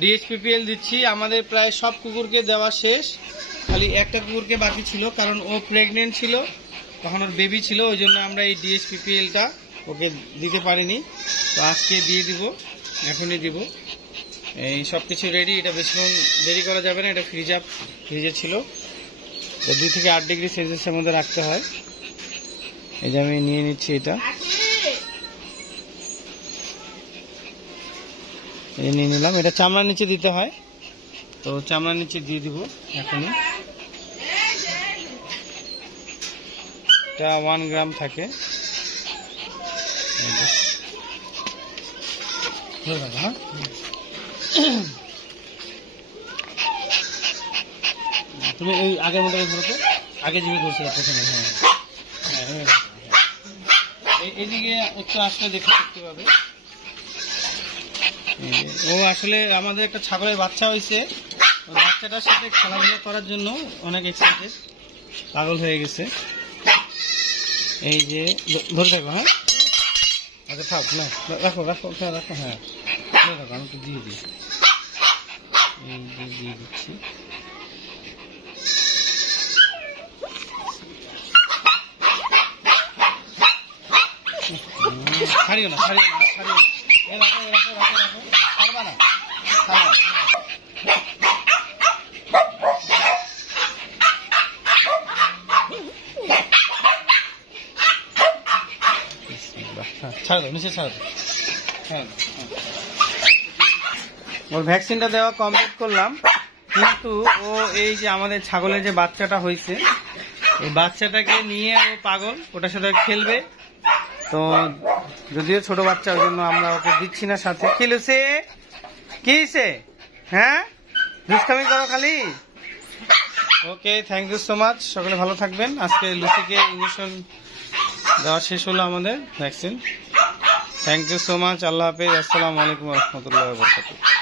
ডিএসপিপিএল দিচ্ছি। আমাদের প্রায় সব কুকুরকে দেওয়া শেষ, খালি একটা কুকুরকে বাকি ছিল, কারণ ও প্রেগনেন্ট ছিল, তখন ওর বেবি ছিল, ওই জন্য আমরা এই ডিএসপিপিএলটা ওকে দিতে পারিনি। তো আজকে দিয়ে দিব, এখনই দিব। এই সব কিছু রেডি, এটা বেশিক্ষণ দেরি করা যাবে না, এটা ফ্রিজে ছিল, তো 2 থেকে 8 ডিগ্রি সেলসিয়াসের মধ্যে রাখতে হয়। এই যে আমি নিয়ে নিচ্ছি, এটা এই নিয়ে নিলাম। এটা চামড়ার নিচে দিতে হয়, তো চামড়ার নিচে দিয়ে দিব এখনই। এটা 1 গ্রাম থাকে। তুমি এই আগের মতো ধরো, আগে যেভাবে ধরছিল প্রথমে। হ্যাঁ, এইদিকে উচ্চ আসলে দেখতে পাবে। ও আসলে আমাদের একটা ছাগলের বাচ্চা হয়েছে, ওই বাচ্চাটার সাথে খেলাধুলা করার জন্য অনেক এক্সাইটেড, পাগল হয়ে গেছে। এই যে ধরে থাকো। হ্যাঁ, আচ্ছা থাক, না রাখো রাখো রাখো। হ্যাঁ ধরে থাকো, আমি তো দিয়ে দিই। এই যে দিয়ে দিচ্ছি। ছাড়িও না, ছাড়িও না, ছাড়িও না। রাখো রাখো রাখো রাখো, ছাড়বা না, ছাড়বা। ছাড়ো, নিচে ছাড়ো। হ্যাঁ, ওর ভ্যাকসিনটা দেওয়া কমপ্লিট করলাম, কিন্তু ও এই যে আমাদের ছাগলের যে বাচ্চাটা হয়েছে, এই বাচ্চাটাকে নিয়ে ও পাগল, ওটার সাথে খেলবে। তো যদিও ছোট বাচ্চা, ওই জন্য আমরা ওকে দিচ্ছি না সাথে। কি লুসি, কি হয়েছে? হ্যাঁ, দুষ্টামি করো খালি। ওকে, থ্যাংক ইউ সো মাচ। সকলে ভালো থাকবেন। আজকে লুসিকে ইঞ্জেকশন দেওয়া শেষ হলো আমাদের vaccine. Thank you so much. আল্লাহ হাফেজ। আসসালামু আলাইকুম ওয়া রাহমাতুল্লাহি ওয়া বারাকাতুহু।